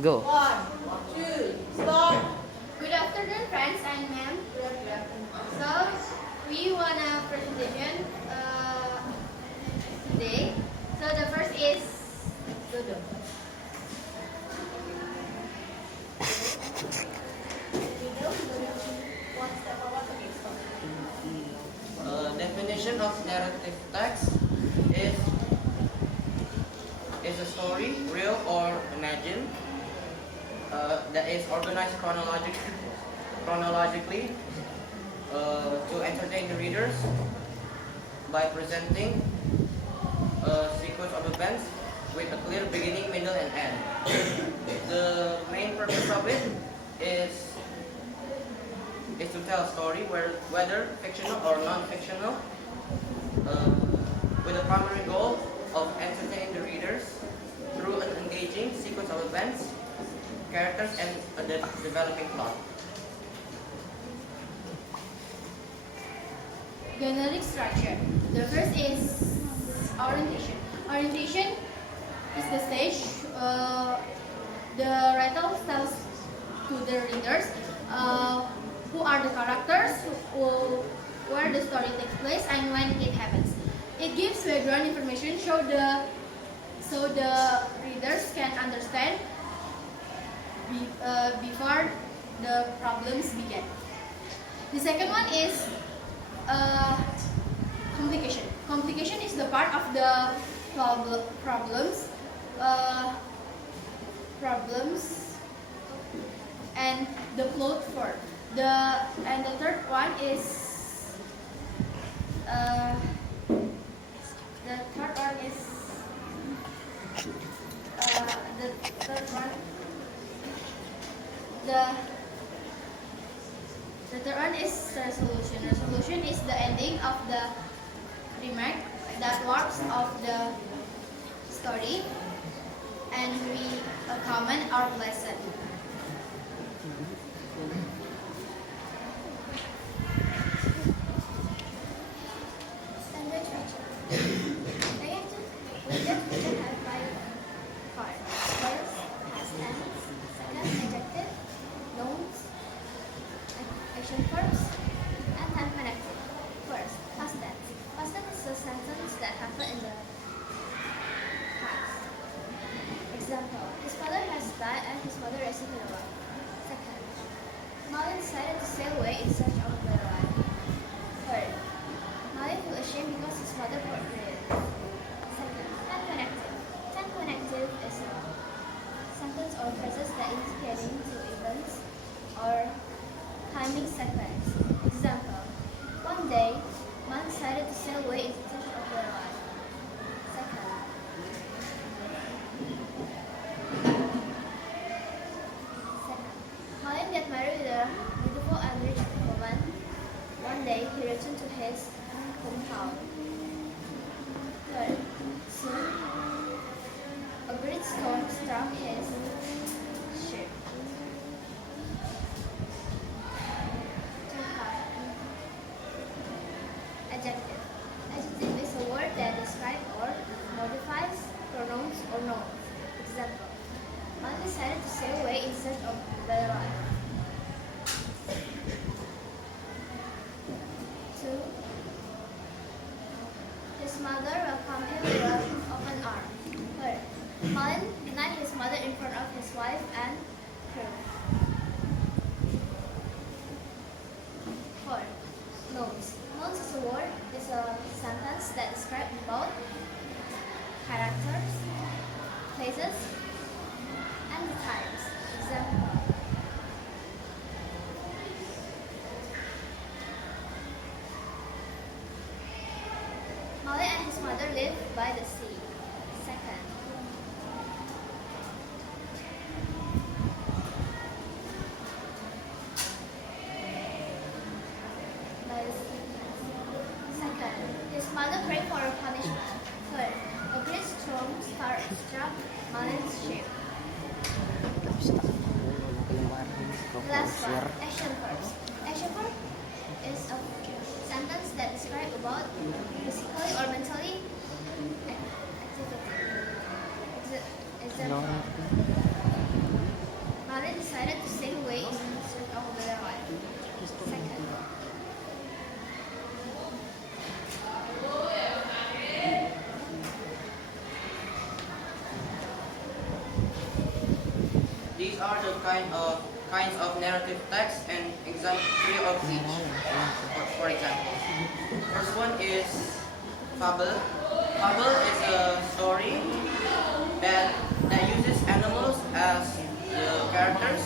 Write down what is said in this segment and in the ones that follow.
Go. One, two, stop. Good afternoon, friends and ma'am. So we want a presentation today. So the first is Dodo. Definition of narrative text is a story, real or imagined, that is organized chronologically to entertain the readers by presenting a sequence of events with a clear beginning, middle, and end. The main purpose of it is to tell a story, whether fictional or non-fictional, with the primary goal of entertaining the readers through an engaging sequence of events, characters, and a developing plot. Generic structure. The first is orientation. Orientation is the stage the writer tells to the readers who are the characters, where the story takes place, and when it happens. It gives background information so the readers can understand before the problems begin. The second one is complication. Complication is the part of the problems and the plot for the third one is the third one is the third one the third one is resolution. Resolution is the ending of the remark that works of the story, and we comment our lesson. Action verbs and time connected. First, past tense. Past tense is a sentence that happened in the past. Example: his father has died and his mother is in the world. Second, Malin decided to sail away in search of a better life. Third, Malin felt ashamed because his mother portrayed it. Second, time connected. Time connected is a sentence or phrases that indicating two events or timing sequence. Example: one day, man decided to sail away in search of their life. Second, Malin got married with a beautiful and rich woman. One day, he returned to his hometown. Third, soon, a great storm struck his ship. Adjective. Adjective is a word that describes or modifies pronouns or nouns. Example: Man decided to sail away in search of a better life. 2. His mother welcomed him with an open arm. 3rd, Malin denied his mother in front of his wife and crew. 4. Nouns. Nouns is a word, is a sentence that describes about characters, places, and the times. Example: Malin and his mother lived by the sea. Second, by the sea. Second, his mother prayed for a punishment. Third, a great storm struck Malin's ship. Last one, action verbs. Action verb is a sentence that describes about physically or mentally activity. Example: are the kinds of narrative text and example three of each. For example, first one is fable. Fable is a story that uses animals as the characters,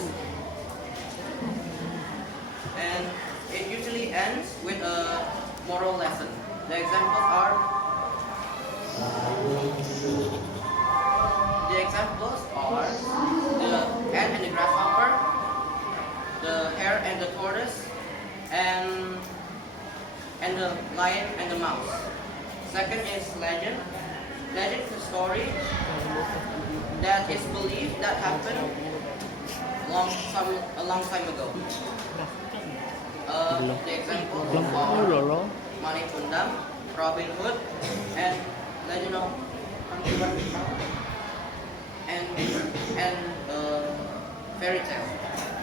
and it usually ends with a moral lesson. The examples are the ant and the grasshopper, the hare and the tortoise, and the lion and the mouse. Second is legend. Legend is a story that is believed that happened a long time ago. The examples are Money Kundam, Robin Hood, and Legend of and fairy tale.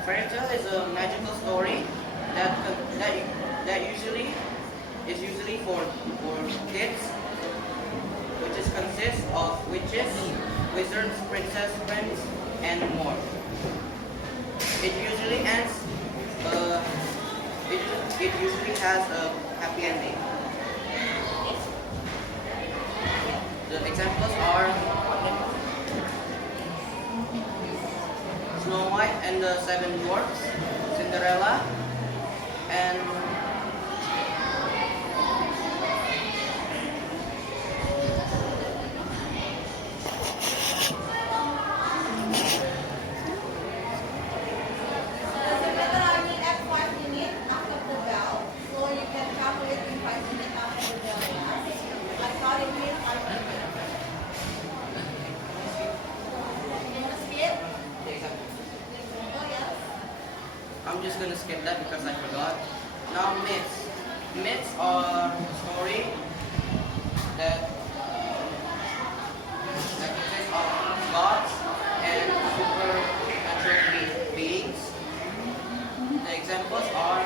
Fairy tale is a magical story that usually for kids, which consists of witches, wizards, princess, prince, and more. It usually ends. It usually has a happy ending. The examples are Snow White and the Seven Dwarfs, Cinderella, and Doesn't matter, I will add 5 minutes after the bell, so you can calculate in 5 minutes after the bell. Yeah? I thought it means 5 minutes. You want to skip? the example. Oh, yes. I'm just gonna skip that because I forgot. Now myths. Myths are a story that consists of gods and supernatural beings. The examples are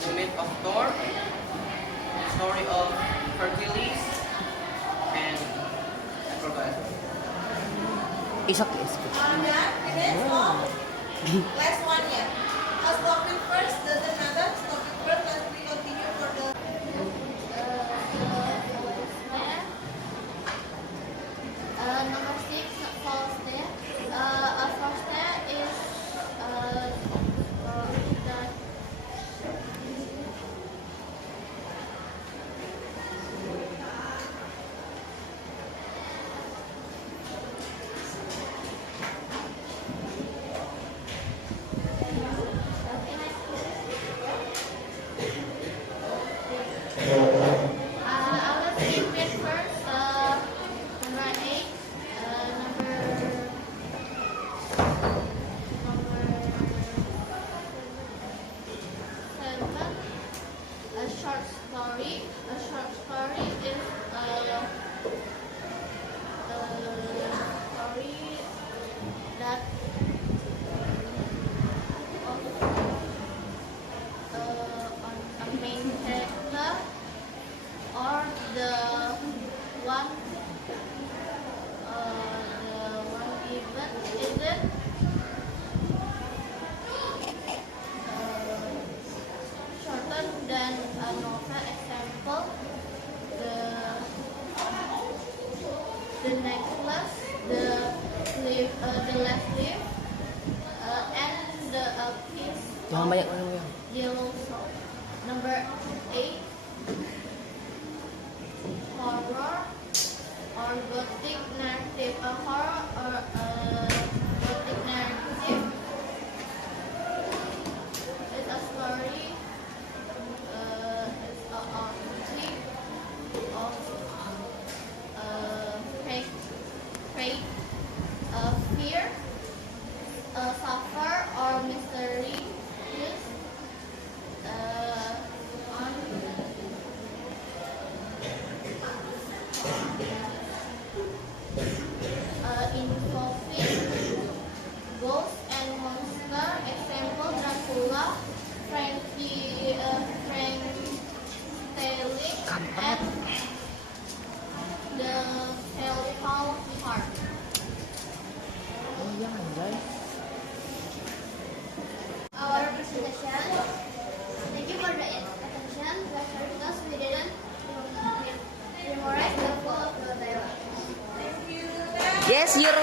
the myth of Thor, the story of Hercules, and I forgot. It's okay. Done? Finish? No? Last one, yeah. I'll stop it first, doesn't matter. Stop it first, let's we continue for the... Number 6 false there. A false there is that I will skip it first. Number 8. Number 7. A short story. A short story is a story that on a main character or the one event is it shorter than a novel. Example, the necklace, the last leaf, and the piece Jangan of banyak orang yang. yellow soap. Number 8. Horror or gothic narrative. A horror or a gothic narrative is a story. It's a object of fate, fear, suffer or mystery. On involving ghosts and monster. Example, Dracula, Frankenstein, and the Hellfall Heart. Oh, jangan guys. Guess your